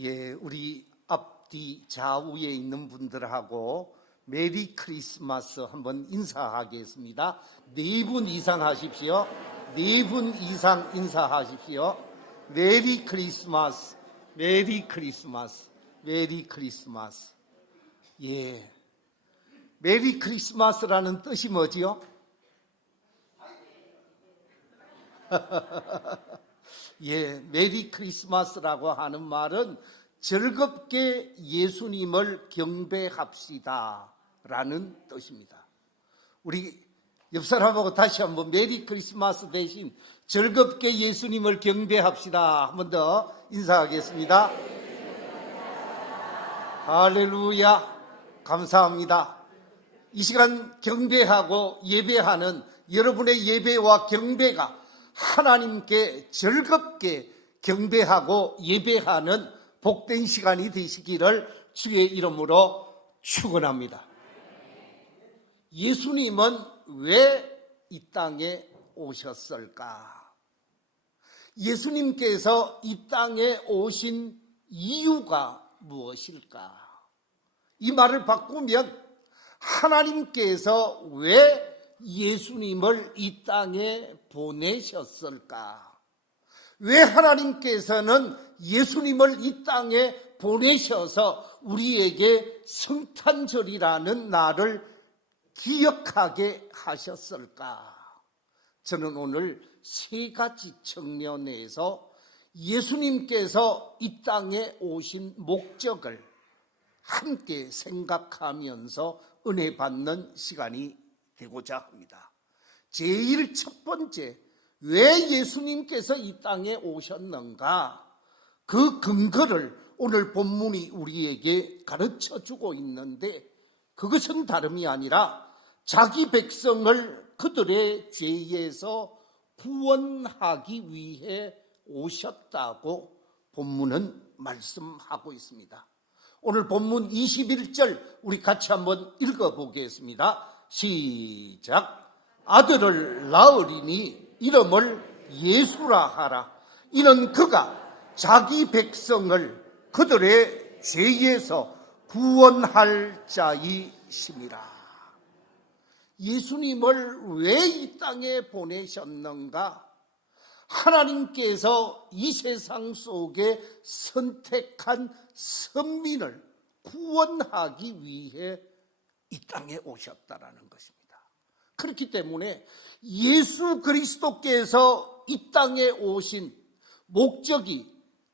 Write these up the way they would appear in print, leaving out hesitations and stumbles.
예, 우리 앞뒤 좌우에 있는 분들하고 메리 크리스마스 한번 인사하겠습니다. 4분 이상 하십시오. 4분 이상 인사하십시오. 메리 크리스마스, 메리 크리스마스, 메리 크리스마스. 예, 메리 크리스마스라는 뜻이 뭐지요? 예, 메리 크리스마스라고 하는 말은 즐겁게 예수님을 경배합시다 라는 뜻입니다. 우리 옆 사람하고 다시 한번 메리 크리스마스 대신 즐겁게 예수님을 경배합시다. 한 번 더 인사하겠습니다. 할렐루야, 감사합니다. 이 시간 경배하고 예배하는 여러분의 예배와 경배가 하나님께 즐겁게 경배하고 예배하는 복된 시간이 되시기를 주의 이름으로 축원합니다. 예수님은 왜 이 땅에 오셨을까? 예수님께서 이 땅에 오신 이유가 무엇일까? 이 말을 바꾸면 하나님께서 왜 예수님을 이 땅에 보내셨을까? 왜 하나님께서는 예수님을 이 땅에 보내셔서 우리에게 성탄절이라는 날을 기억하게 하셨을까? 저는 오늘 3가지 측면에서 예수님께서 이 땅에 오신 목적을 함께 생각하면서 은혜 받는 시간이 되고자 합니다. 제일 첫 번째, 왜 예수님께서 이 땅에 오셨는가? 그 근거를 오늘 본문이 우리에게 가르쳐주고 있는데, 그것은 다름이 아니라 자기 백성을 그들의 죄에서 구원하기 위해 오셨다고 본문은 말씀하고 있습니다. 오늘 본문 21절 우리 같이 한번 읽어보겠습니다. 시작. 아들을 낳으리니 이름을 예수라 하라. 이는 그가 자기 백성을 그들의 죄에서 구원할 자이심이라. 예수님을 왜 이 땅에 보내셨는가? 하나님께서 이 세상 속에 선택한 선민을 구원하기 위해 이 땅에 오셨다라는 것입니다. 그렇기 때문에 예수 그리스도께서 이 땅에 오신 목적이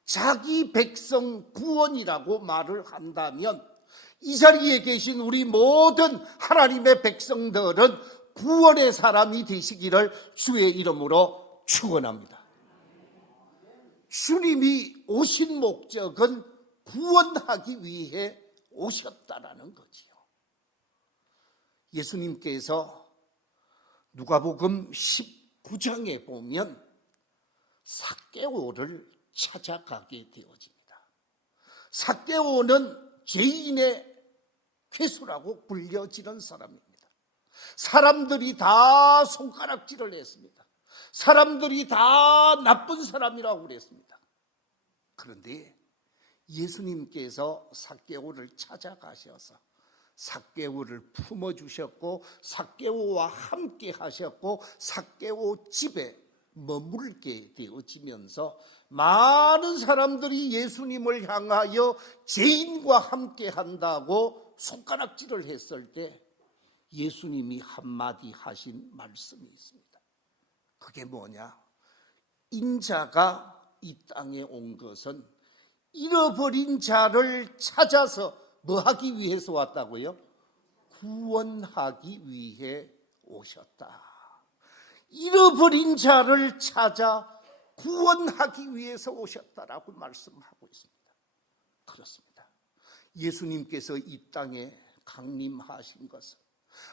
자기 백성 구원이라고 말을 한다면, 이 자리에 계신 우리 모든 하나님의 백성들은 구원의 사람이 되시기를 주의 이름으로 축원합니다. 주님이 오신 목적은 구원하기 위해 오셨다라는 거지요. 예수님께서 누가복음 19장에 보면 삭개오를 찾아가게 되어집니다. 삭개오는 죄인의 괴수라고 불려지는 사람입니다. 사람들이 다 손가락질을 했습니다. 사람들이 다 나쁜 사람이라고 그랬습니다. 그런데 예수님께서 삭개오를 찾아가셔서 삭개오를 품어주셨고, 삭개오와 함께 하셨고, 삭개오 집에 머물게 되어지면서 많은 사람들이 예수님을 향하여 죄인과 함께 한다고 손가락질을 했을 때 예수님이 한마디 하신 말씀이 있습니다. 그게 뭐냐? 인자가 이 땅에 온 것은 잃어버린 자를 찾아서 뭐 하기 위해서 왔다고요? 구원하기 위해 오셨다. 잃어버린 자를 찾아 구원하기 위해서 오셨다라고 말씀하고 있습니다. 그렇습니다. 예수님께서 이 땅에 강림하신 것은,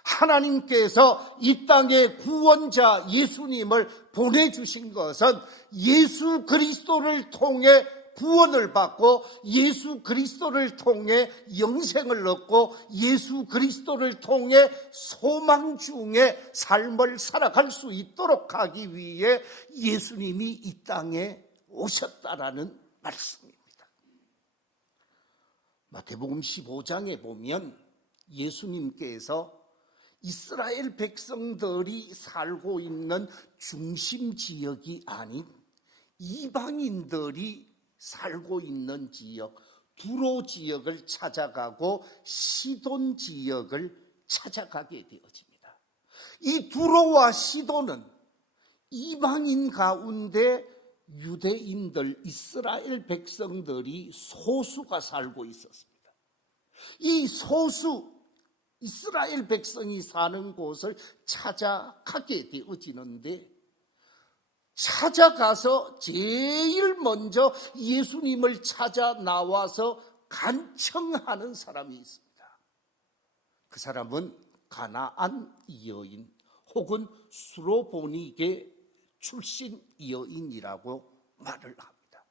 하나님께서 이 땅에 구원자 예수님을 보내주신 것은 예수 그리스도를 통해 구원을 받고, 예수 그리스도를 통해 영생을 얻고, 예수 그리스도를 통해 소망 중에 삶을 살아갈 수 있도록 하기 위해 예수님이 이 땅에 오셨다라는 말씀입니다. 마태복음 15장에 보면 예수님께서 이스라엘 백성들이 살고 있는 중심 지역이 아닌 이방인들이 살고 있는 지역, 두로 지역을 찾아가고 시돈 지역을 찾아가게 되어집니다. 이 두로와 시돈은 이방인 가운데 유대인들, 이스라엘 백성들이 소수가 살고 있었습니다. 이 소수 이스라엘 백성이 사는 곳을 찾아가게 되어지는데, 찾아가서 제일 먼저 예수님을 찾아 나와서 간청하는 사람이 있습니다. 그 사람은 가나안 여인 혹은 수로보니게 출신 여인이라고 말을 합니다.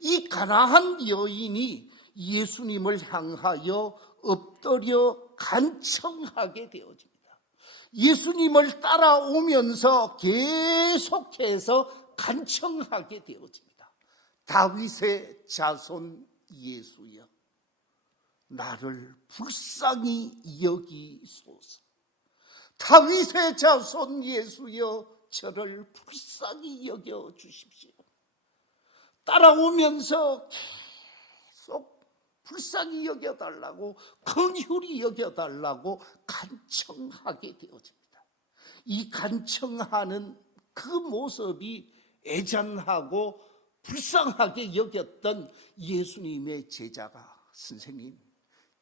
이 가나안 여인이 예수님을 향하여 엎드려 간청하게 되어집니다. 예수님을 따라오면서 계속해서 간청하게 되어집니다. 다윗의 자손 예수여, 나를 불쌍히 여기소서. 다윗의 자손 예수여, 저를 불쌍히 여겨 주십시오. 따라오면서 계속 불쌍히 여겨달라고, 긍휼히 여겨달라고 간청하게 되어집니다. 이 간청하는 그 모습이 애잔하고 불쌍하게 여겼던 예수님의 제자가, 선생님,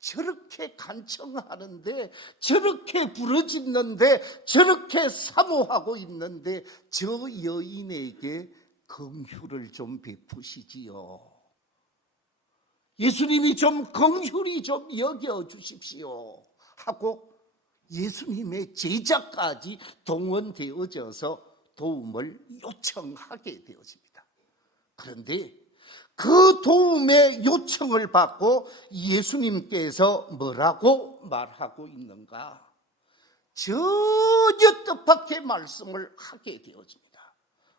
저렇게 간청하는데, 저렇게 부르짖는데, 저렇게 사모하고 있는데 저 여인에게 긍휼을 좀 베푸시지요. 예수님이 좀 긍휼히 좀 여겨주십시오 하고 예수님의 제자까지 동원되어져서 도움을 요청하게 되어집니다. 그런데 그 도움의 요청을 받고 예수님께서 뭐라고 말하고 있는가? 전혀 뜻밖의 말씀을 하게 되어집니다.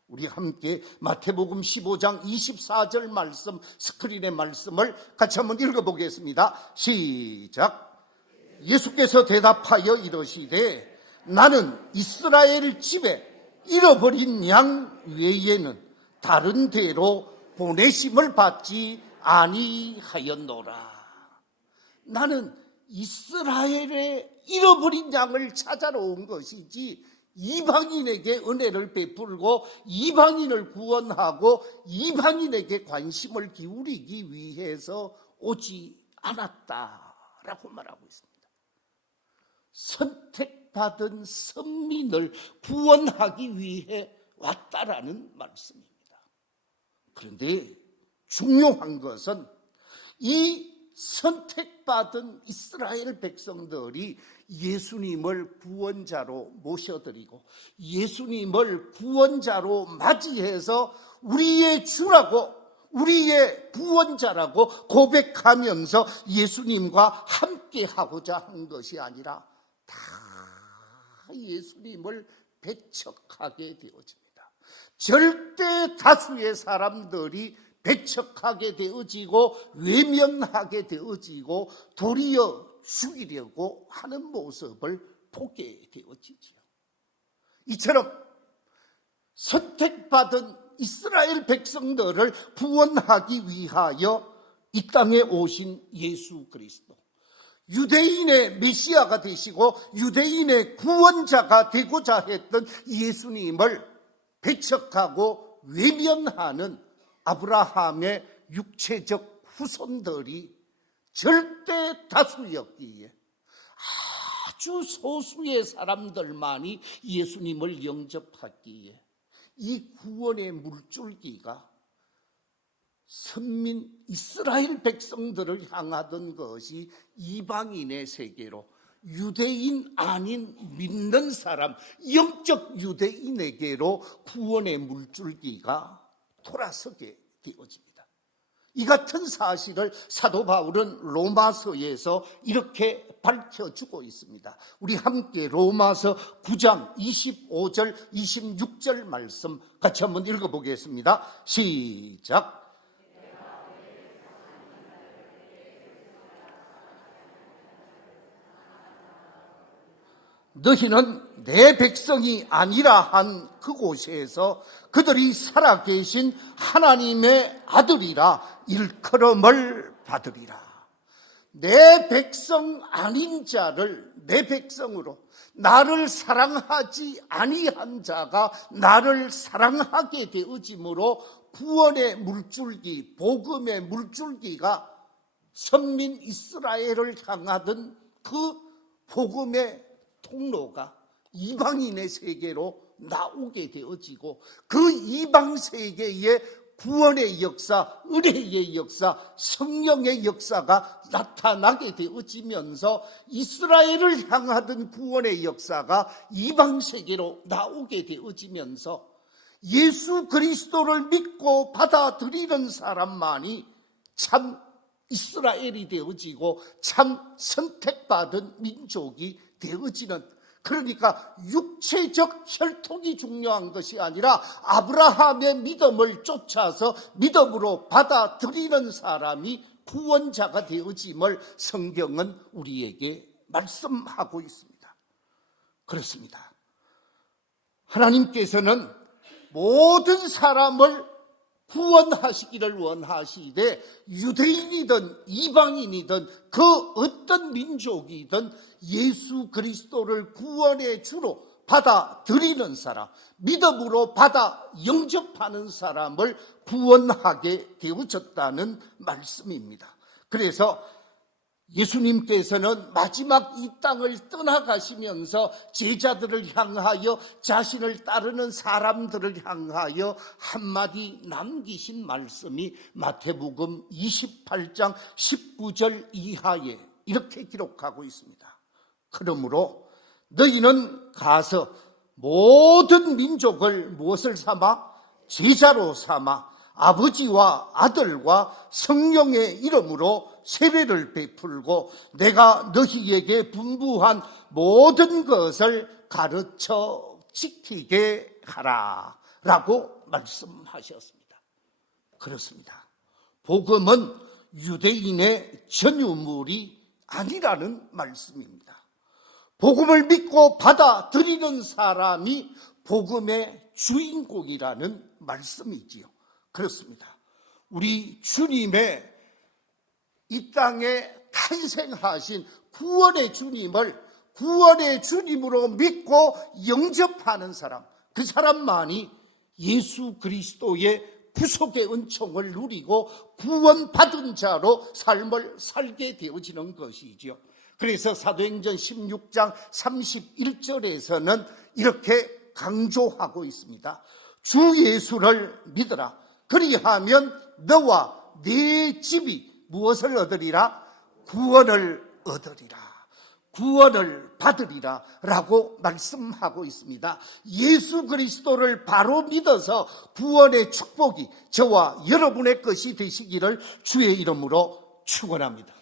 우리 함께 마태복음 15장 24절 말씀, 스크린의 말씀을 같이 한번 읽어보겠습니다. 시작. 예수께서 대답하여 이르시되 나는 이스라엘 집에 잃어버린 양 외에는 다른 데로 보내심을 받지 아니하였노라. 나는 이스라엘의 잃어버린 양을 찾아러 온 것이지 이방인에게 은혜를 베풀고 이방인을 구원하고 이방인에게 관심을 기울이기 위해서 오지 않았다라고 말하고 있습니다. 선택받은 선민을 구원하기 위해 왔다라는 말씀입니다. 그런데 중요한 것은 이 선택받은 이스라엘 백성들이 예수님을 구원자로 모셔드리고 예수님을 구원자로 맞이해서 우리의 주라고, 우리의 구원자라고 고백하면서 예수님과 함께하고자 한 것이 아니라 다 예수님을 배척하게 되어집니다. 절대 다수의 사람들이 배척하게 되어지고 외면하게 되어지고 도리어 죽이려고 하는 모습을 보게 되어지죠. 이처럼 선택받은 이스라엘 백성들을 구원하기 위하여 이 땅에 오신 예수 그리스도, 유대인의 메시아가 되시고 유대인의 구원자가 되고자 했던 예수님을 배척하고 외면하는 아브라함의 육체적 후손들이 절대 다수였기에 아주 소수의 사람들만이 예수님을 영접했기에 이 구원의 물줄기가 선민 이스라엘 백성들을 향하던 것이 이방인의 세계로, 유대인 아닌 믿는 사람, 영적 유대인에게로 구원의 물줄기가 돌아서게 되어집니다. 이 같은 사실을 사도 바울은 로마서에서 이렇게 밝혀주고 있습니다. 우리 함께 로마서 9장 25절 26절 말씀 같이 한번 읽어보겠습니다. 시작. 너희는 내 백성이 아니라 한 그곳에서 그들이 살아계신 하나님의 아들이라 일컬음을 받으리라. 내 백성 아닌 자를 내 백성으로, 나를 사랑하지 아니한 자가 나를 사랑하게 되어짐으로 구원의 물줄기, 복음의 물줄기가 선민 이스라엘을 향하던 그 복음의 통로가 이방인의 세계로 나오게 되어지고, 그 이방 세계에 구원의 역사, 은혜의 역사, 성령의 역사가 나타나게 되어지면서 이스라엘을 향하던 구원의 역사가 이방 세계로 나오게 되어지면서 예수 그리스도를 믿고 받아들이는 사람만이 참 이스라엘이 되어지고 참 선택받은 민족이 되어지는, 그러니까 육체적 혈통이 중요한 것이 아니라 아브라함의 믿음을 쫓아서 믿음으로 받아들이는 사람이 구원자가 되어짐을 성경은 우리에게 말씀하고 있습니다. 그렇습니다. 하나님께서는 모든 사람을 구원하시기를 원하시되 유대인이든 이방인이든 그 어떤 민족이든 예수 그리스도를 구원의 주로 받아들이는 사람, 믿음으로 받아 영접하는 사람을 구원하게 되어졌다는 말씀입니다. 그래서 예수님께서는 마지막 이 땅을 떠나가시면서 제자들을 향하여, 자신을 따르는 사람들을 향하여 한마디 남기신 말씀이 마태복음 28장 19절 이하에 이렇게 기록하고 있습니다. 그러므로 너희는 가서 모든 민족을 무엇을 삼아? 제자로 삼아 아버지와 아들과 성령의 이름으로 세례를 베풀고 내가 너희에게 분부한 모든 것을 가르쳐 지키게 하라 라고 말씀하셨습니다. 그렇습니다. 복음은 유대인의 전유물이 아니라는 말씀입니다. 복음을 믿고 받아들이는 사람이 복음의 주인공이라는 말씀이지요. 그렇습니다. 우리 주님의 이 땅에 탄생하신 구원의 주님을 구원의 주님으로 믿고 영접하는 사람, 그 사람만이 예수 그리스도의 구속의 은총을 누리고 구원받은 자로 삶을 살게 되어지는 것이지요. 그래서 사도행전 16장 31절에서는 이렇게 강조하고 있습니다. 주 예수를 믿으라. 그리하면 너와 네 집이 무엇을 얻으리라? 구원을 얻으리라. 구원을 받으리라 라고 말씀하고 있습니다. 예수 그리스도를 바로 믿어서 구원의 축복이 저와 여러분의 것이 되시기를 주의 이름으로 축원합니다.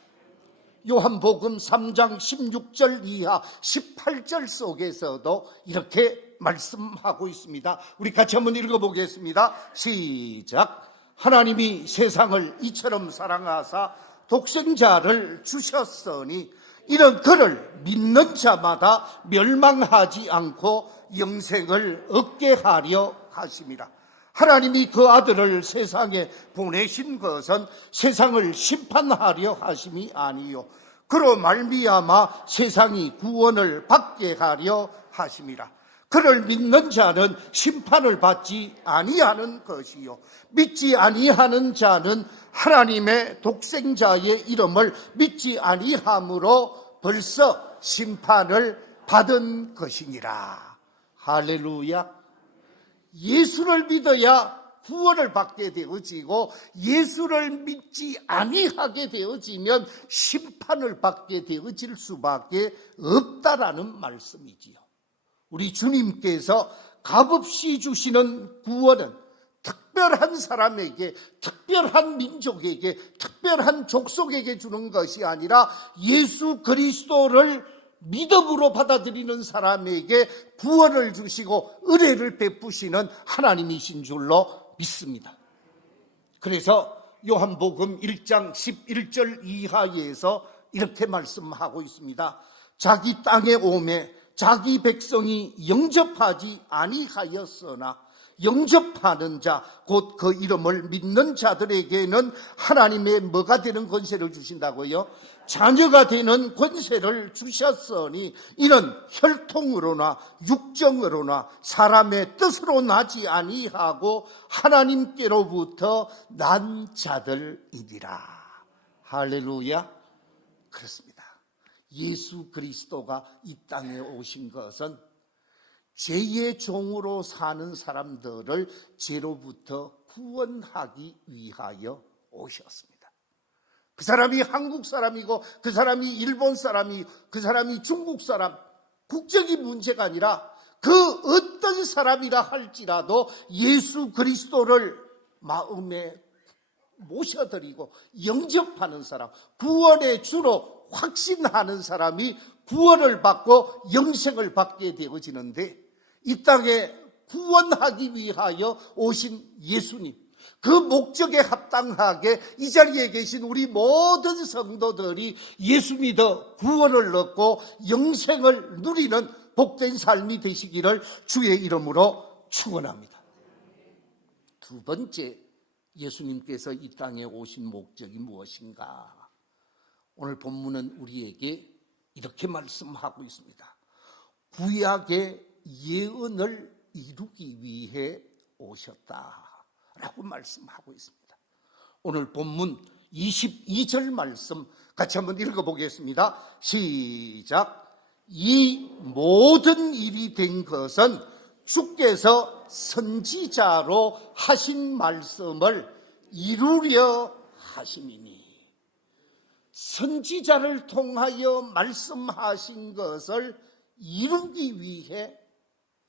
요한복음 3장 16절 이하 18절 속에서도 이렇게 말씀하고 있습니다. 우리 같이 한번 읽어보겠습니다. 시작. 하나님이 세상을 이처럼 사랑하사 독생자를 주셨으니 이는 그를 믿는 자마다 멸망하지 않고 영생을 얻게 하려 하심이라. 하나님이 그 아들을 세상에 보내신 것은 세상을 심판하려 하심이 아니요 그로 말미암아 세상이 구원을 받게 하려 하심이라. 그를 믿는 자는 심판을 받지 아니하는 것이요 믿지 아니하는 자는 하나님의 독생자의 이름을 믿지 아니함으로 벌써 심판을 받은 것이니라. 할렐루야. 예수를 믿어야 구원을 받게 되어지고 예수를 믿지 아니하게 되어지면 심판을 받게 되어질 수밖에 없다라는 말씀이지요. 우리 주님께서 값없이 주시는 구원은 특별한 사람에게, 특별한 민족에게, 특별한 족속에게 주는 것이 아니라 예수 그리스도를 믿음으로 받아들이는 사람에게 구원을 주시고 은혜를 베푸시는 하나님이신 줄로 믿습니다. 그래서 요한복음 1장 11절 이하에서 이렇게 말씀하고 있습니다. 자기 땅에 오매 자기 백성이 영접하지 아니하였으나 영접하는 자, 곧 그 이름을 믿는 자들에게는 하나님의 뭐가 되는 권세를 주신다고요? 자녀가 되는 권세를 주셨으니 이는 혈통으로나 육정으로나 사람의 뜻으로 나지 아니하고 하나님께로부터 난 자들이니라. 할렐루야. 그렇습니다. 예수 그리스도가 이 땅에 오신 것은 죄의 종으로 사는 사람들을 죄로부터 구원하기 위하여 오셨습니다. 그 사람이 한국 사람이고 그 사람이 일본 사람이 그 사람이 중국 사람, 국적이 문제가 아니라 그 어떤 사람이라 할지라도 예수 그리스도를 마음에 모셔드리고 영접하는 사람, 구원의 주로 확신하는 사람이 구원을 받고 영생을 받게 되어지는데, 이 땅에 구원하기 위하여 오신 예수님, 그 목적에 합당하게 이 자리에 계신 우리 모든 성도들이 예수 믿어 구원을 얻고 영생을 누리는 복된 삶이 되시기를 주의 이름으로 축원합니다. 두 번째, 예수님께서 이 땅에 오신 목적이 무엇인가? 오늘 본문은 우리에게 이렇게 말씀하고 있습니다. 구약의 예언을 이루기 위해 오셨다라고 말씀하고 있습니다. 오늘 본문 22절 말씀 같이 한번 읽어보겠습니다. 시작. 이 모든 일이 된 것은 주께서 선지자로 하신 말씀을 이루려 하심이니. 선지자를 통하여 말씀하신 것을 이루기 위해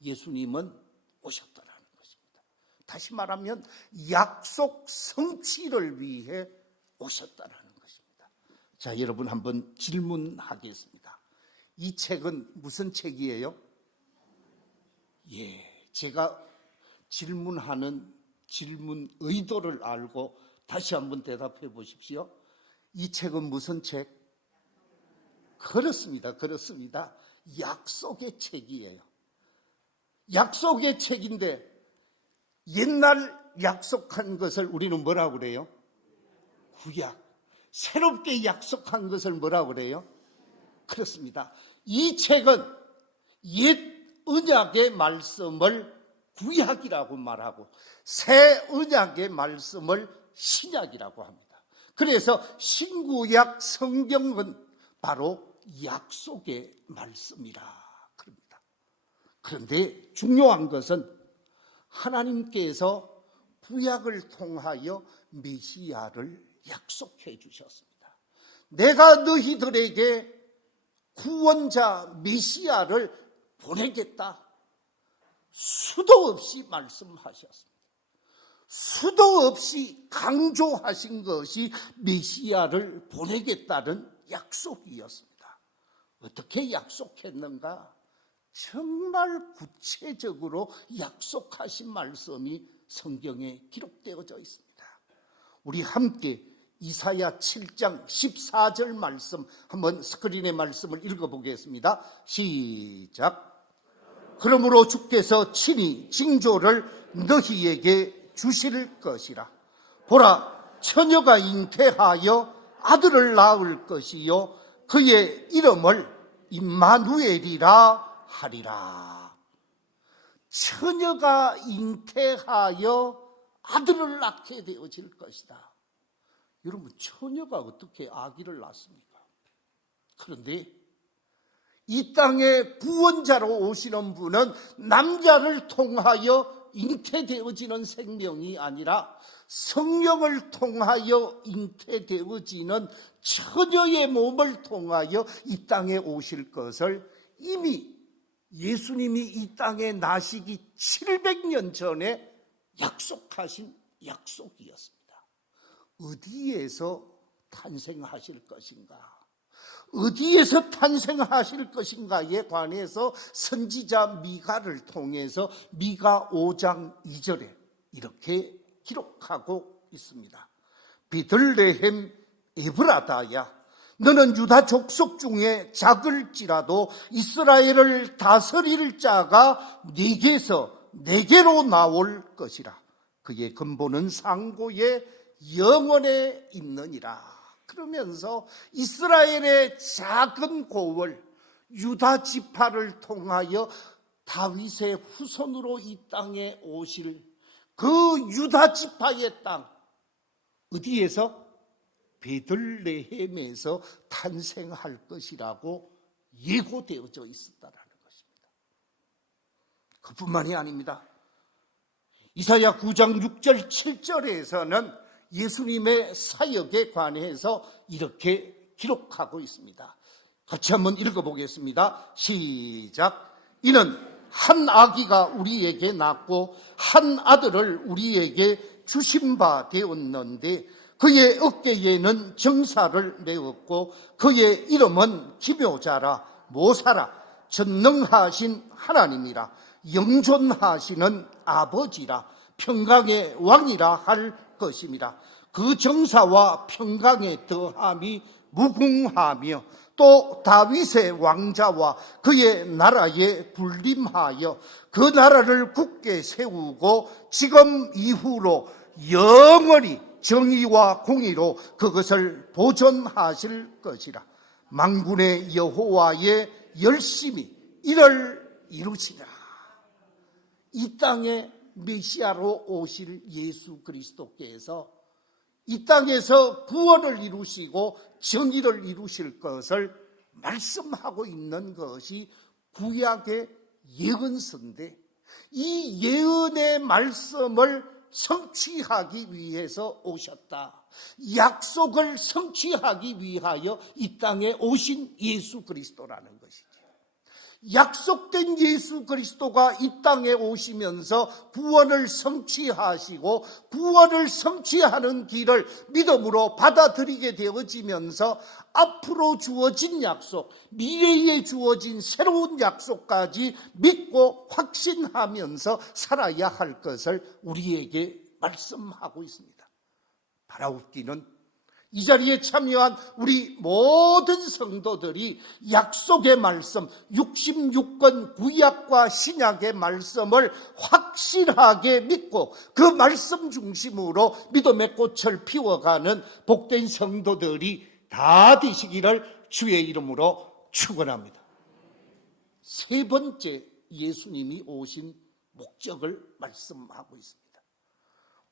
예수님은 오셨다라는 것입니다. 다시 말하면 약속 성취를 위해 오셨다라는 것입니다. 자, 여러분 한번 질문하겠습니다. 이 책은 무슨 책이에요? 제가 질문하는 질문 의도를 알고 다시 한번 대답해 보십시오. 이 책은 무슨 책? 그렇습니다. 약속의 책이에요. 약속의 책인데 옛날 약속한 것을 우리는 뭐라고 그래요? 구약. 새롭게 약속한 것을 뭐라고 그래요? 그렇습니다. 이 책은 옛 언약의 말씀을 구약이라고 말하고 새 언약의 말씀을 신약이라고 합니다. 그래서 신구약 성경은 바로 약속의 말씀이라 그럽니다. 그런데 중요한 것은 하나님께서 구약을 통하여 메시아를 약속해 주셨습니다. 내가 너희들에게 구원자 메시아를 보내겠다. 수도 없이 말씀하셨습니다. 수도 없이 강조하신 것이 메시아를 보내겠다는 약속이었습니다. 어떻게 약속했는가? 정말 구체적으로 약속하신 말씀이 성경에 기록되어져 있습니다. 우리 함께 이사야 7장 14절 말씀 한번 스크린의 말씀을 읽어보겠습니다. 시작. 그러므로 주께서 친히 징조를 너희에게 주실 것이라. 보라, 처녀가 잉태하여 아들을 낳을 것이요 그의 이름을 임마누엘이라 하리라. 처녀가 잉태하여 아들을 낳게 되어질 것이다. 여러분, 처녀가 어떻게 아기를 낳습니까? 그런데 이 땅에 구원자로 오시는 분은 남자를 통하여 잉태되어지는 생명이 아니라 성령을 통하여 잉태되어지는 처녀의 몸을 통하여 이 땅에 오실 것을 이미 예수님이 이 땅에 나시기 700년 전에 약속하신 약속이었습니다. 어디에서 탄생하실 것인가? 어디에서 탄생하실 것인가에 관해서 선지자 미가를 통해서 미가 5장 2절에 이렇게 기록하고 있습니다. 비들레헴 에브라다야, 너는 유다 족속 중에 작을지라도 이스라엘을 다스릴 자가 네게서 내게로 나올 것이라. 그의 근본은 상고의 영원에 있느니라. 그러면서 이스라엘의 작은 고을 유다 지파를 통하여 다윗의 후손으로 이 땅에 오실 그 유다 지파의 땅, 어디에서? 베들레헴에서 탄생할 것이라고 예고되어져 있었다라는 것입니다. 그뿐만이 아닙니다. 이사야 9장 6절 7절에서는 예수님의 사역에 관해서 이렇게 기록하고 있습니다. 같이 한번 읽어보겠습니다. 시작. 이는 한 아기가 우리에게 낳고 한 아들을 우리에게 주신 바 되었는데 그의 어깨에는 정사를 메었고 그의 이름은 기묘자라 모사라 전능하신 하나님이라 영존하시는 아버지라 평강의 왕이라 할 것임이라. 그 정사와 평강의 더함이 무궁하며 또 다윗의 왕자와 그의 나라에 군림하여 그 나라를 굳게 세우고 지금 이후로 영원히 정의와 공의로 그것을 보존하실 것이라. 만군의 여호와의 열심히 이를 이루시라. 이 땅에 메시아로 오실 예수 그리스도께서 이 땅에서 구원을 이루시고 정의를 이루실 것을 말씀하고 있는 것이 구약의 예언서인데, 이 예언의 말씀을 성취하기 위해서 오셨다. 약속을 성취하기 위하여 이 땅에 오신 예수 그리스도라는 것이죠. 약속된 예수 그리스도가 이 땅에 오시면서 구원을 성취하시고 구원을 성취하는 길을 믿음으로 받아들이게 되어지면서 앞으로 주어진 약속, 미래에 주어진 새로운 약속까지 믿고 확신하면서 살아야 할 것을 우리에게 말씀하고 있습니다. 바라옵기는 이 자리에 참여한 우리 모든 성도들이 약속의 말씀, 66권 구약과 신약의 말씀을 확실하게 믿고 그 말씀 중심으로 믿음의 꽃을 피워가는 복된 성도들이 다 되시기를 주의 이름으로 축원합니다. 세 번째, 예수님이 오신 목적을 말씀하고 있습니다.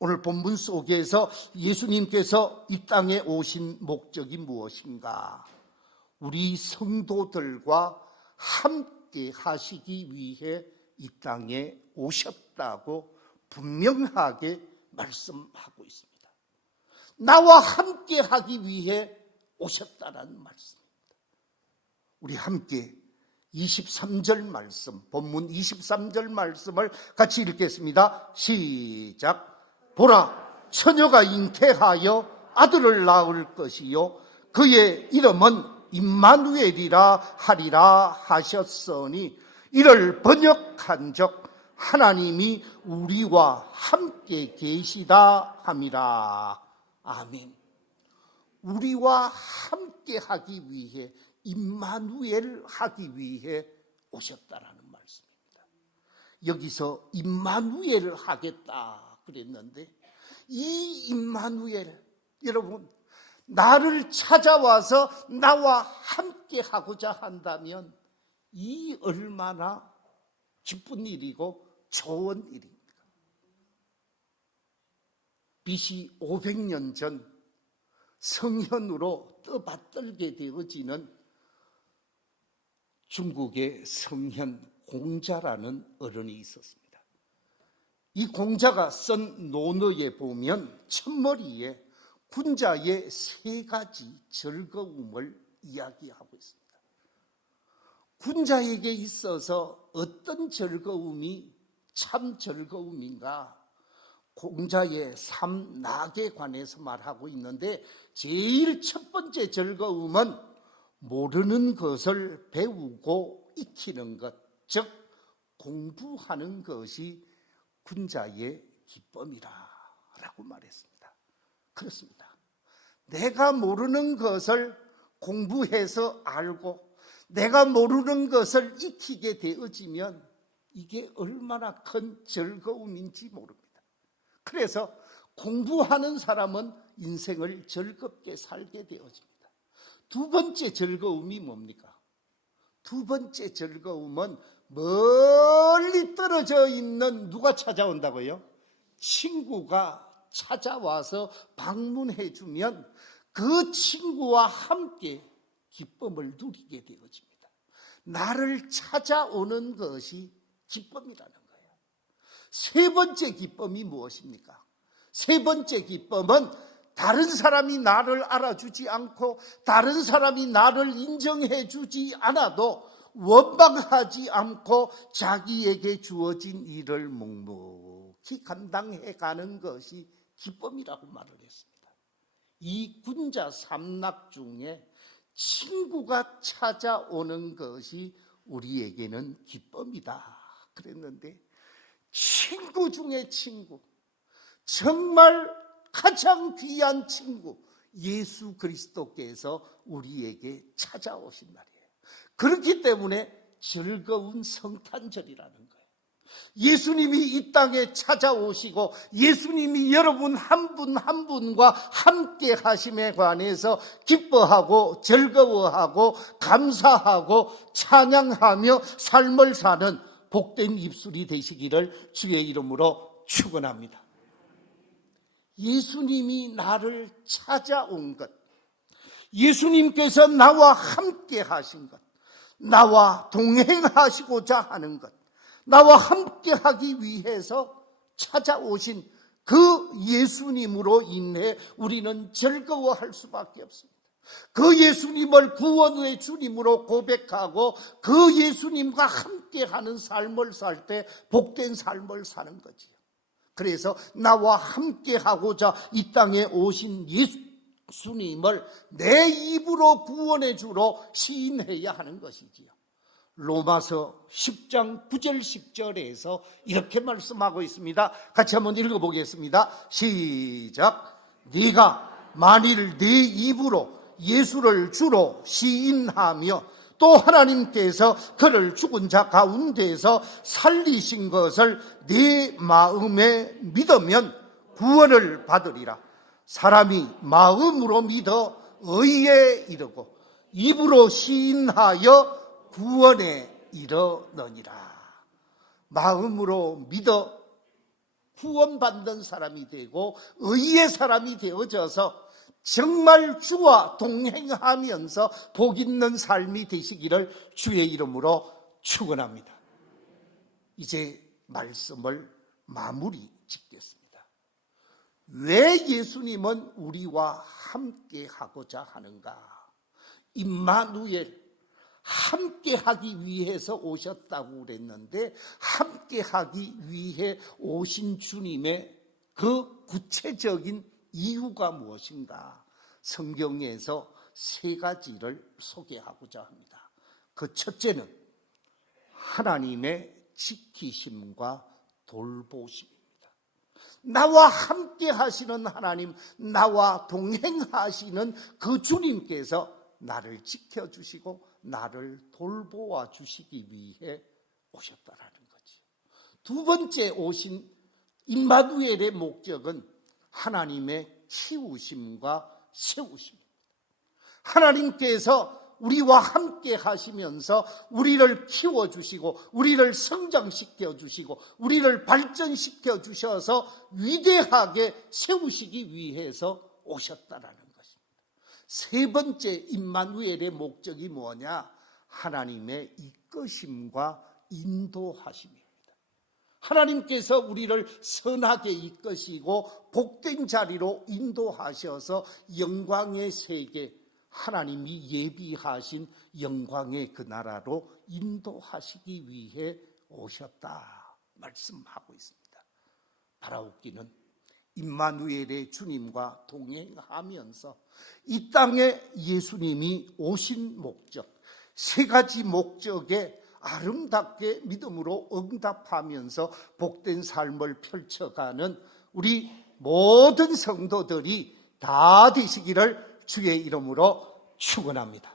오늘 본문 속에서 예수님께서 이 땅에 오신 목적이 무엇인가? 우리 성도들과 함께 하시기 위해 이 땅에 오셨다고 분명하게 말씀하고 있습니다. 나와 함께 하기 위해 오셨다는 말씀입니다. 우리 함께 23절 말씀, 본문 23절 말씀을 같이 읽겠습니다. 시작. 보라, 처녀가 잉태하여 아들을 낳을 것이요 그의 이름은 임마누엘이라 하리라 하셨으니 이를 번역한즉 하나님이 우리와 함께 계시다 함이라. 아멘. 우리와 함께 하기 위해, 임마누엘 하기 위해 오셨다라는 말씀입니다. 여기서 임마누엘 하겠다 그랬는데, 이 임마누엘, 여러분, 나를 찾아와서 나와 함께 하고자 한다면 이 얼마나 기쁜 일이고 좋은 일입니까? BC 500년 전 성현으로 떠받들게 되어지는 중국의 성현 공자라는 어른이 있었습니다. 이 공자가 쓴 논어에 보면 첫머리에 군자의 세 가지 즐거움을 이야기하고 있습니다. 군자에게 있어서 어떤 즐거움이 참 즐거움인가? 공자의 삼낙에 관해서 말하고 있는데, 제일 첫 번째 즐거움은 모르는 것을 배우고 익히는 것, 즉 공부하는 것이 군자의 기쁨이라고 말했습니다. 그렇습니다. 내가 모르는 것을 공부해서 알고 내가 모르는 것을 익히게 되어지면 이게 얼마나 큰 즐거움인지 모릅니다. 그래서 공부하는 사람은 인생을 즐겁게 살게 되어집니다. 두 번째 즐거움이 뭡니까? 두 번째 즐거움은 멀리 떨어져 있는 누가 찾아온다고요? 친구가 찾아와서 방문해 주면 그 친구와 함께 기쁨을 누리게 되어집니다. 나를 찾아오는 것이 기쁨이라는 거예요. 세 번째 기쁨이 무엇입니까? 세 번째 기쁨은 다른 사람이 나를 알아주지 않고 다른 사람이 나를 인정해 주지 않아도 원망하지 않고 자기에게 주어진 일을 묵묵히 감당해 가는 것이 기쁨이라고 말을 했습니다. 이 군자 삼락 중에 친구가 찾아오는 것이 우리에게는 기쁨이다 그랬는데, 친구 중에 친구, 정말 가장 귀한 친구 예수 그리스도께서 우리에게 찾아오신 날이에요. 그렇기 때문에 즐거운 성탄절이라는 거예요. 예수님이 이 땅에 찾아오시고 예수님이 여러분 한 분 한 분과 함께 하심에 관해서 기뻐하고 즐거워하고 감사하고 찬양하며 삶을 사는 복된 입술이 되시기를 주의 이름으로 축원합니다. 예수님이 나를 찾아온 것, 예수님께서 나와 함께 하신 것, 나와 동행하시고자 하는 것, 나와 함께 하기 위해서 찾아오신 그 예수님으로 인해 우리는 즐거워할 수밖에 없습니다. 그 예수님을 구원의 주님으로 고백하고 그 예수님과 함께하는 삶을 살 때 복된 삶을 사는 거지요. 그래서 나와 함께하고자 이 땅에 오신 예수님을 내 입으로 구원의 주로 시인해야 하는 것이지요. 로마서 10장 9절 10절에서 이렇게 말씀하고 있습니다. 같이 한번 읽어보겠습니다. 시작. 네가 만일 네 입으로 예수를 주로 시인하며 또 하나님께서 그를 죽은 자 가운데서 살리신 것을 네 마음에 믿으면 구원을 받으리라. 사람이 마음으로 믿어 의에 이르고 입으로 시인하여 구원에 이르느니라. 마음으로 믿어 구원받는 사람이 되고 의의 사람이 되어져서 정말 주와 동행하면서 복 있는 삶이 되시기를 주의 이름으로 축원합니다. 이제 말씀을 마무리 짓겠습니다. 왜 예수님은 우리와 함께 하고자 하는가? 임마누엘, 함께 하기 위해서 오셨다고 그랬는데 함께 하기 위해 오신 주님의 그 구체적인 이유가 무엇인가? 성경에서 세 가지를 소개하고자 합니다. 그 첫째는 하나님의 지키심과 돌보심입니다. 나와 함께 하시는 하나님, 나와 동행하시는 그 주님께서 나를 지켜주시고 나를 돌보아 주시기 위해 오셨다라는 거지. 두 번째 오신 임마누엘의 목적은 하나님의 키우심과 세우심입니다. 하나님께서 우리와 함께 하시면서 우리를 키워주시고 우리를 성장시켜 주시고 우리를 발전시켜 주셔서 위대하게 세우시기 위해서 오셨다라는 것입니다. 세 번째 임마누엘의 목적이 뭐냐? 하나님의 이끄심과 인도하심입니다. 하나님께서 우리를 선하게 이끄시고 복된 자리로 인도하셔서 영광의 세계, 하나님이 예비하신 영광의 그 나라로 인도하시기 위해 오셨다 말씀하고 있습니다. 바라옵기는 임마누엘의 주님과 동행하면서 이 땅에 예수님이 오신 목적, 세 가지 목적에 아름답게 믿음으로 응답하면서 복된 삶을 펼쳐가는 우리 모든 성도들이 다 되시기를 주의 이름으로 축원합니다.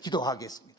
기도하겠습니다.